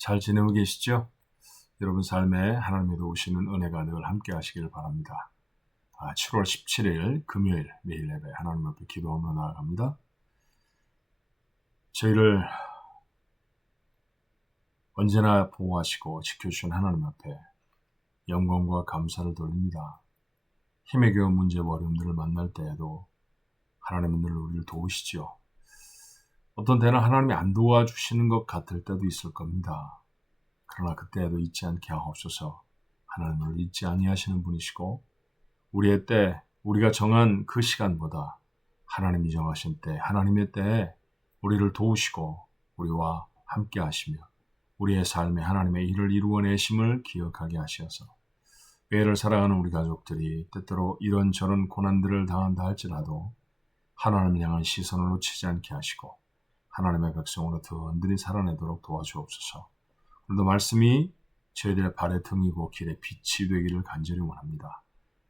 잘 지내고 계시죠? 여러분 삶에 하나님의 도우시는 은혜가 늘 함께 하시길 바랍니다. 7월 17일 금요일 매일 예배 하나님 앞에 기도하며 나아갑니다. 저희를 언제나 보호하시고 지켜주신 하나님 앞에 영광과 감사를 돌립니다. 힘에 겨운 문제와 어려움들을 만날 때에도 하나님은 늘 우리를 도우시죠. 어떤 때는 하나님이 안 도와주시는 것 같을 때도 있을 겁니다. 그러나 그때에도 잊지 않게 하옵소서. 하나님을 잊지 아니하시는 분이시고 우리의 때, 우리가 정한 그 시간보다 하나님이 정하신 때, 하나님의 때에 우리를 도우시고 우리와 함께 하시며 우리의 삶에 하나님의 일을 이루어내심을 기억하게 하셔서 교회를 사랑하는 우리 가족들이 때때로 이런저런 고난들을 당한다 할지라도 하나님을 향한 시선을 놓치지 않게 하시고 하나님의 백성으로 든든히 살아내도록 도와주옵소서. 오늘도 말씀이 저희들의 발의 등이고 길의 빛이 되기를 간절히 원합니다.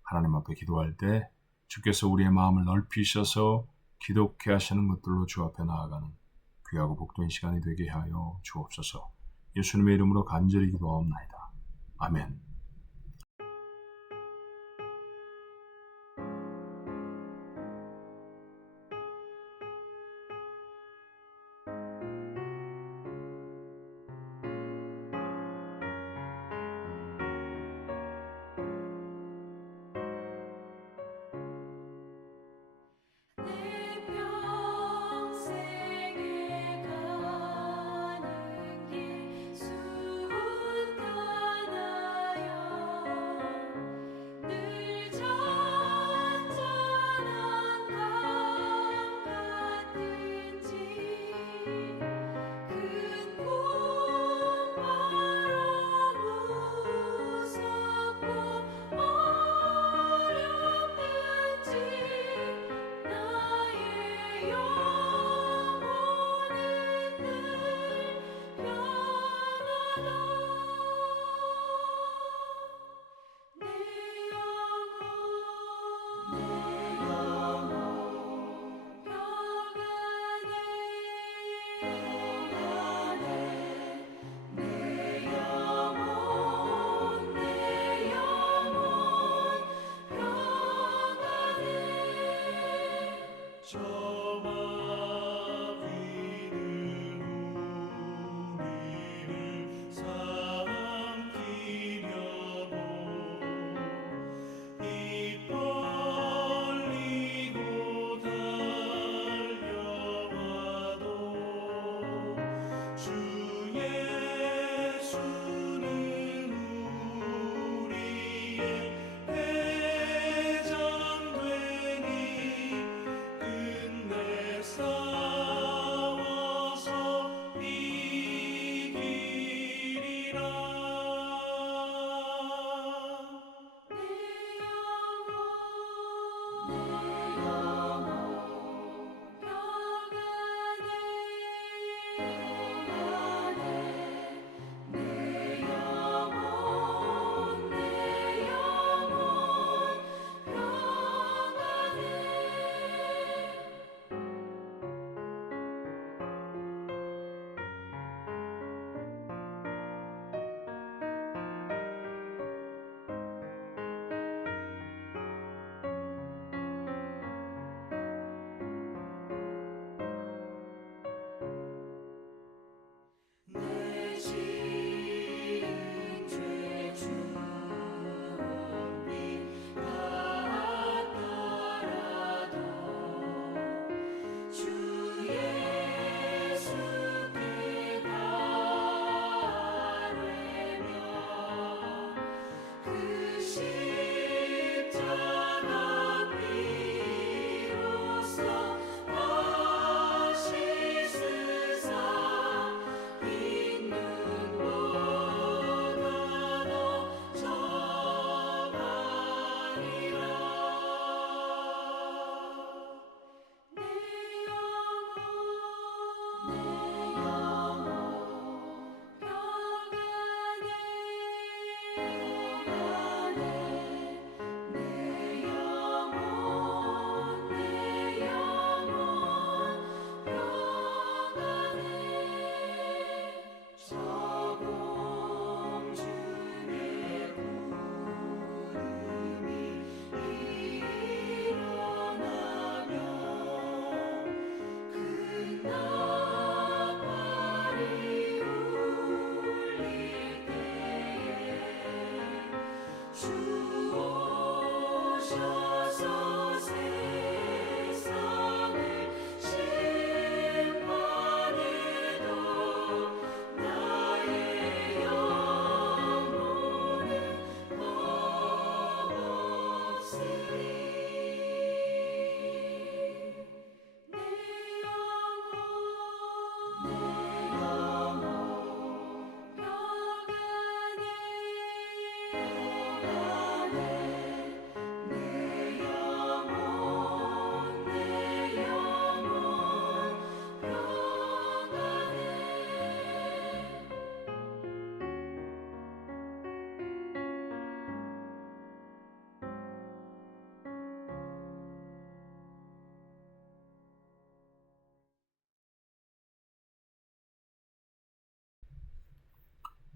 하나님 앞에 기도할 때 주께서 우리의 마음을 넓히셔서 기독케 하시는 것들로 주 앞에 나아가는 귀하고 복된 시간이 되게 하여 주옵소서. 예수님의 이름으로 간절히 기도하옵나이다. 아멘.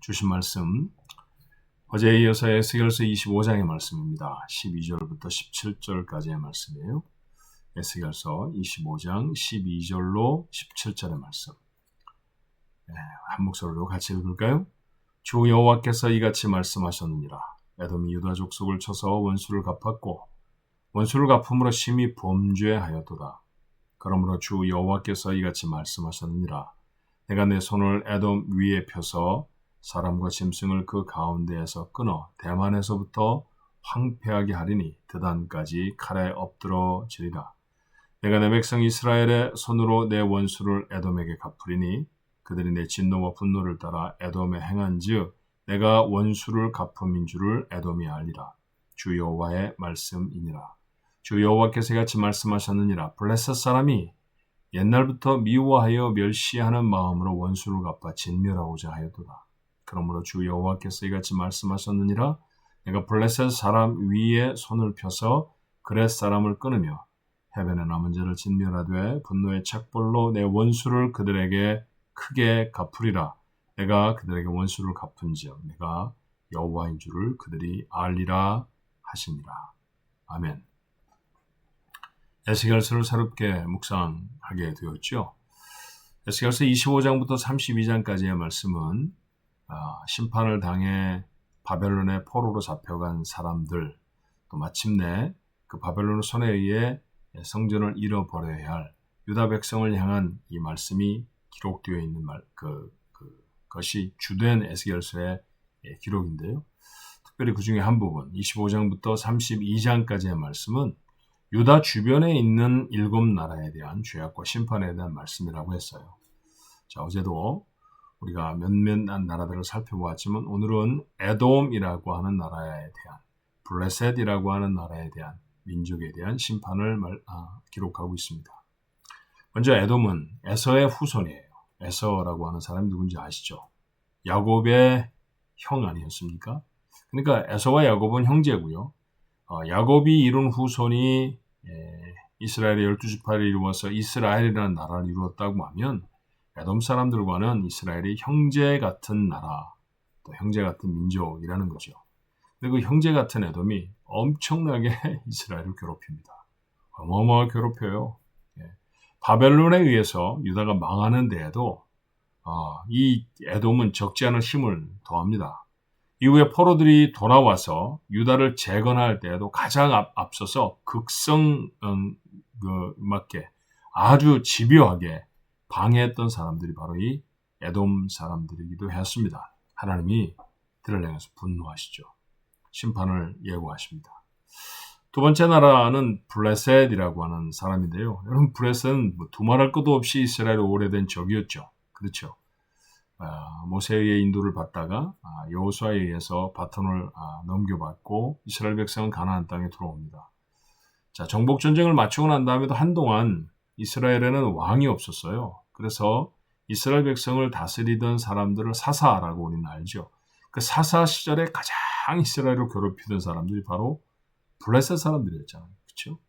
주신 말씀 어제에 이어서 에스겔서 25장의 말씀입니다. 12절부터 17절까지의 말씀이에요. 에스겔서 25장 12절로 17절의 말씀. 한 목소리로 같이 읽을까요? 주 여호와께서 이같이 말씀하셨느니라. 에돔이 유다 족속을 쳐서 원수를 갚았고 원수를 갚음으로 심히 범죄하였도다. 그러므로 주 여호와께서 이같이 말씀하셨느니라. 내가 내 손을 에돔 위에 펴서 사람과 짐승을 그 가운데에서 끊어 대만에서부터 황폐하게 하리니 드단까지 칼에 엎드러지리라. 내가 내 백성 이스라엘의 손으로 내 원수를 에돔에게 갚으리니 그들이 내 진노와 분노를 따라 에돔에 행한즉 내가 원수를 갚음인 줄을 에돔이 알리라. 주 여호와의 말씀이니라. 주 여호와께서 같이 말씀하셨느니라. 블레셋 사람이 옛날부터 미워하여 멸시하는 마음으로 원수를 갚아 진멸하고자 하였도다. 그러므로 주 여호와께서 이같이 말씀하셨느니라. 내가 블레셋 사람 위에 손을 펴서 그렛 사람을 끊으며 해변에 남은 자를 진멸하되 분노의 착벌로 내 원수를 그들에게 크게 갚으리라. 내가 그들에게 원수를 갚은즉 내가 여호와인 줄을 그들이 알리라 하시니라. 아멘. 에스겔서를 새롭게 묵상하게 되었죠. 에스겔서 25장부터 32장까지의 말씀은 심판을 당해 바벨론의 포로로 잡혀간 사람들, 또 마침내 그 바벨론 손에 의해 성전을 잃어버려야 할 유다 백성을 향한 이 말씀이 기록되어 있는 그것이 주된 에스겔서의 기록인데요. 특별히 그 중에 한 부분, 25장부터 32장까지의 말씀은 유다 주변에 있는 7나라에 대한 죄악과 심판에 대한 말씀이라고 했어요. 자, 어제도 우리가 몇몇 나라들을 살펴보았지만 오늘은 에돔이라고 하는 나라에 대한, 블레셋이라고 하는 나라에 대한, 민족에 대한 심판을 기록하고 있습니다. 먼저 에돔은 에서의 후손이에요. 에서라고 하는 사람이 누군지 아시죠? 야곱의 형 아니었습니까? 그러니까 에서와 야곱은 형제고요. 야곱이 이룬 후손이 이스라엘의 12지파를 이루어서 이스라엘이라는 나라를 이루었다고 하면 에돔 사람들과는 이스라엘이 형제 같은 나라, 또 형제 같은 민족이라는 거죠. 근데 그 형제 같은 에돔이 엄청나게 이스라엘을 괴롭힙니다. 어마어마하게 괴롭혀요. 바벨론에 의해서 유다가 망하는 데에도 이 에돔은 적지 않은 힘을 더합니다. 이후에 포로들이 돌아와서 유다를 재건할 때에도 가장 앞서서 맞게 아주 집요하게 방해했던 사람들이 바로 이 에돔 사람들이기도 했습니다. 하나님이 그들을 향해서 분노하시죠. 심판을 예고하십니다. 두 번째 나라는 블레셋이라고 하는 사람인데요. 여러분, 블레셋은 두말할 것도 없이 이스라엘의 오래된 적이었죠. 그렇죠. 모세의 인도를 받다가 여호수아에 의해서 바톤을 넘겨받고 이스라엘 백성은 가나안 땅에 들어옵니다. 자, 정복 전쟁을 마치고 난 다음에도 한동안 이스라엘에는 왕이 없었어요. 그래서 이스라엘 백성을 다스리던 사람들을 사사라고 우리는 알죠. 그 사사 시절에 가장 이스라엘을 괴롭히던 사람들이 바로 블레셋 사람들이었잖아요. 그렇죠?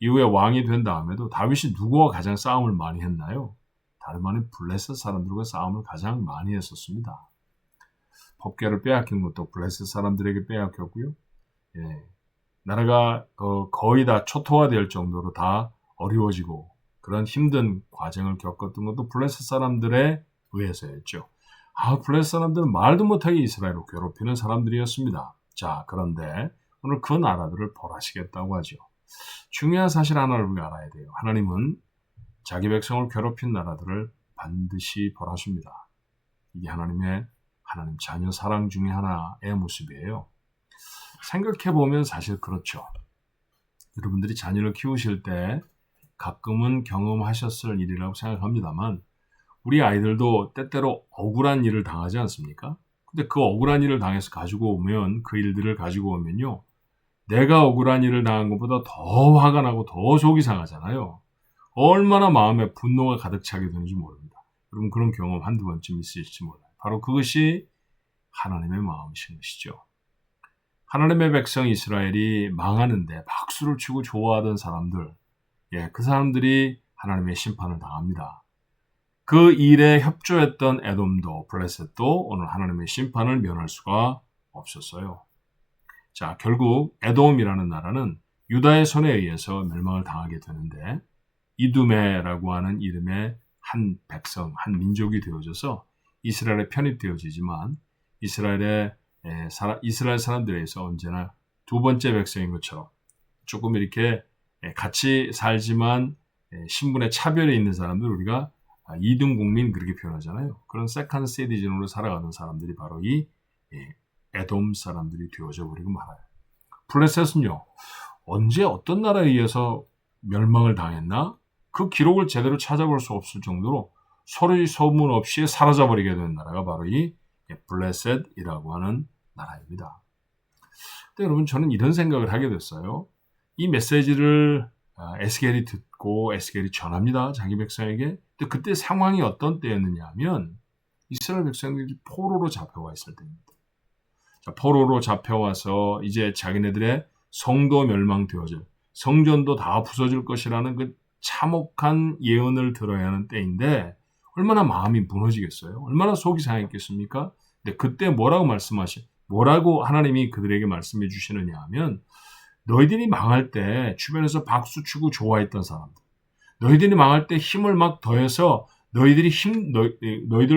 이후에 왕이 된 다음에도 다윗이 누구와 가장 싸움을 많이 했나요? 다름 아닌 블레셋 사람들과 싸움을 가장 많이 했었습니다. 법궤를 빼앗긴 것도 블레셋 사람들에게 빼앗겼고요. 나라가 거의 다 초토화될 정도로 다 어려워지고 그런 힘든 과정을 겪었던 것도 블레셋 사람들에 의해서였죠. 블레셋 사람들은 말도 못하게 이스라엘을 괴롭히는 사람들이었습니다. 자, 그런데 오늘 그 나라들을 벌하시겠다고 하죠. 중요한 사실 하나를 우리가 알아야 돼요. 하나님은 자기 백성을 괴롭힌 나라들을 반드시 벌하십니다. 이게 하나님 자녀 사랑 중에 하나의 모습이에요. 생각해보면 사실 그렇죠. 여러분들이 자녀를 키우실 때 가끔은 경험하셨을 일이라고 생각합니다만 우리 아이들도 때때로 억울한 일을 당하지 않습니까? 근데 그 억울한 일을 당해서 가지고 오면 그 일들을 가지고 오면요. 내가 억울한 일을 당한 것보다 더 화가 나고 더 속이 상하잖아요. 얼마나 마음에 분노가 가득 차게 되는지 모릅니다. 여러분 그런 경험 한두 번쯤 있으실지 몰라요. 바로 그것이 하나님의 마음이신 것이죠. 하나님의 백성 이스라엘이 망하는데 박수를 치고 좋아하던 사람들, 그 사람들이 하나님의 심판을 당합니다. 그 일에 협조했던 에돔도 블레셋도 오늘 하나님의 심판을 면할 수가 없었어요. 자, 결국 에돔이라는 나라는 유다의 손에 의해서 멸망을 당하게 되는데 이두메라고 하는 이름의 한 백성, 한 민족이 되어져서 이스라엘에 편입되어지지만 이스라엘 사람들에서 언제나 두 번째 백성인 것처럼 조금 이렇게 같이 살지만 신분의 차별이 있는 사람들 우리가 이등 국민 그렇게 표현하잖아요. 그런 세컨드 시티즌으로 살아가는 사람들이 바로 이 에돔 사람들이 되어져 버리고 말아요. 블레셋은요. 언제 어떤 나라에 의해서 멸망을 당했나? 그 기록을 제대로 찾아볼 수 없을 정도로 소리 소문 없이 사라져버리게 된 나라가 바로 이 블레셋이라고 하는 나라입니다. 근데 여러분 저는 이런 생각을 하게 됐어요. 이 메시지를 에스겔이 듣고 에스겔이 전합니다. 자기 백성에게. 근데 그때 상황이 어떤 때였느냐 하면 이스라엘 백성들이 포로로 잡혀와 있을 때입니다. 자, 포로로 잡혀와서 이제 자기네들의 성도 멸망되어질 성전도 다 부서질 것이라는 그 참혹한 예언을 들어야 하는 때인데 얼마나 마음이 무너지겠어요? 얼마나 속이 상했겠습니까? 근데 그때 뭐라고 하나님이 그들에게 말씀해 주시느냐 하면 너희들이 망할 때 주변에서 박수치고 좋아했던 사람들 너희들이 망할 때 힘을 막 더해서 너희들을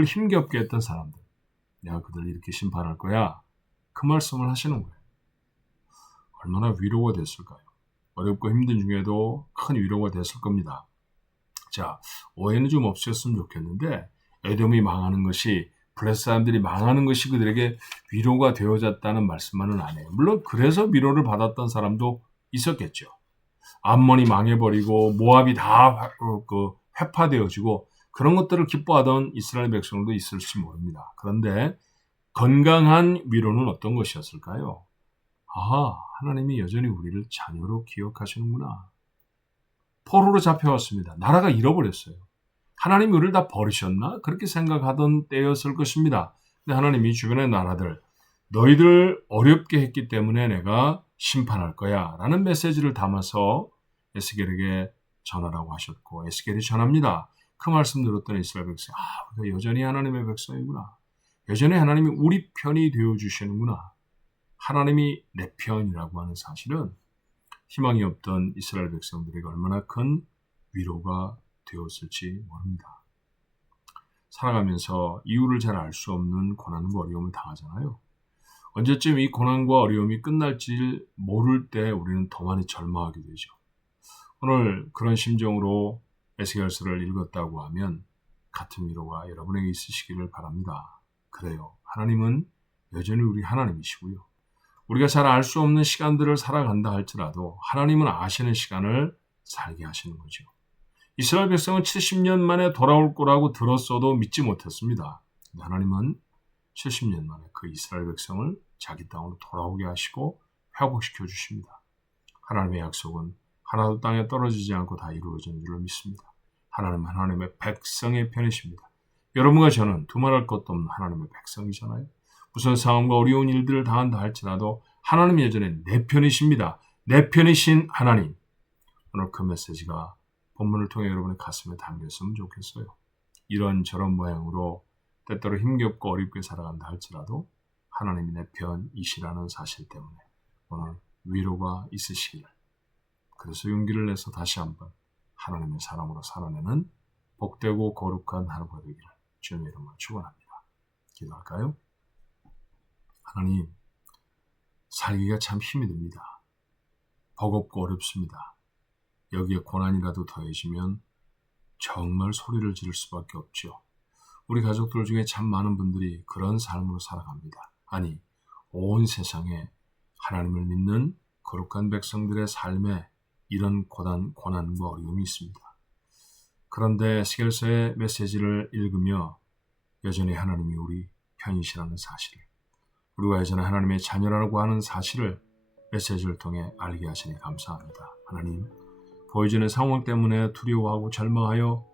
힘겹게 했던 사람들 내가 그들을 이렇게 심판할 거야. 그 말씀을 하시는 거예요. 얼마나 위로가 됐을까요? 어렵고 힘든 중에도 큰 위로가 됐을 겁니다. 자, 오해는 좀 없으셨으면 좋겠는데 에돔이 망하는 것이 블레셋 사람들이 망하는 것이 그들에게 위로가 되어졌다는 말씀만은 안 해요. 물론 그래서 위로를 받았던 사람도 있었겠죠. 암몬이 망해버리고 모압이 다 회파되어지고 그런 것들을 기뻐하던 이스라엘 백성들도 있을지 모릅니다. 그런데 건강한 위로는 어떤 것이었을까요? 하나님이 여전히 우리를 자녀로 기억하시는구나. 포로로 잡혀왔습니다. 나라가 잃어버렸어요. 하나님이 우리를 다 버리셨나? 그렇게 생각하던 때였을 것입니다. 근데 하나님이 주변의 나라들, 너희들 어렵게 했기 때문에 내가 심판할 거야 라는 메시지를 담아서 에스겔에게 전하라고 하셨고 에스겔이 전합니다. 그 말씀 들었던 이스라엘 백성, 우리가 여전히 하나님의 백성이구나. 여전히 하나님이 우리 편이 되어주시는구나. 하나님이 내 편이라고 하는 사실은 희망이 없던 이스라엘 백성들에게 얼마나 큰 위로가 되었을지 모릅니다. 살아가면서 이유를 잘 알 수 없는 고난과 어려움을 당하잖아요. 언제쯤 이 고난과 어려움이 끝날지 모를 때 우리는 더 많이 절망하게 되죠. 오늘 그런 심정으로 에스겔서를 읽었다고 하면 같은 위로가 여러분에게 있으시기를 바랍니다. 그래요. 하나님은 여전히 우리 하나님이시고요. 우리가 잘 알 수 없는 시간들을 살아간다 할지라도 하나님은 아시는 시간을 살게 하시는 거죠. 이스라엘 백성은 70년 만에 돌아올 거라고 들었어도 믿지 못했습니다. 하나님은 70년 만에 그 이스라엘 백성을 자기 땅으로 돌아오게 하시고 회복시켜 주십니다. 하나님의 약속은 하나도 땅에 떨어지지 않고 다 이루어지는 줄로 믿습니다. 하나님은 하나님의 백성의 편이십니다. 여러분과 저는 두말할 것도 없는 하나님의 백성이잖아요. 무슨 상황과 어려운 일들을 당한다 할지라도 하나님이 여전히 내 편이십니다. 내 편이신 하나님. 오늘 그 메시지가 본문을 통해 여러분의 가슴에 담겼으면 좋겠어요. 이런저런 모양으로 때때로 힘겹고 어렵게 살아간다 할지라도 하나님이 내 편이시라는 사실 때문에 오늘 위로가 있으시기를. 그래서 용기를 내서 다시 한번 하나님의 사람으로 살아내는 복되고 거룩한 하루가 되기를 주님의 이름으로 축원합니다. 기도할까요? 하나님, 살기가 참 힘이 듭니다. 버겁고 어렵습니다. 여기에 고난이라도 더해지면 정말 소리를 지를 수밖에 없죠. 우리 가족들 중에 참 많은 분들이 그런 삶으로 살아갑니다. 아니, 온 세상에 하나님을 믿는 거룩한 백성들의 삶에 이런 고난과 어려움이 있습니다. 그런데 에스겔서의 메시지를 읽으며 여전히 하나님이 우리 편이시라는 사실을, 우리가 여전히 하나님의 자녀라고 하는 사실을 메시지를 통해 알게 하시니 감사합니다. 하나님, 보여지는 상황 때문에 두려워하고 절망하여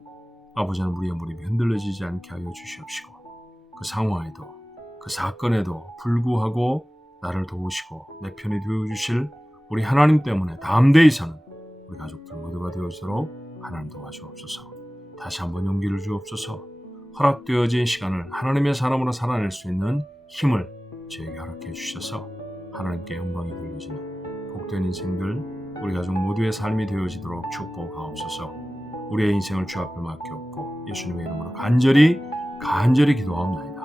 아버지는 우리의 무릎이 흔들려지지 않게 하여 주시옵시고, 그 상황에도 그 사건에도 불구하고 나를 도우시고 내 편이 되어주실 우리 하나님 때문에 담대히 사는 우리 가족들 모두가 되어지도록 하나님 도와주옵소서. 다시 한번 용기를 주옵소서. 허락되어진 시간을 하나님의 사람으로 살아낼 수 있는 힘을 저에게 허락해 주셔서 하나님께 영광이 돌려지는 복된 인생들, 우리 가족 모두의 삶이 되어지도록 축복하옵소서. 우리의 인생을 주 앞에 맡겼고 예수님의 이름으로 간절히 기도하옵나이다.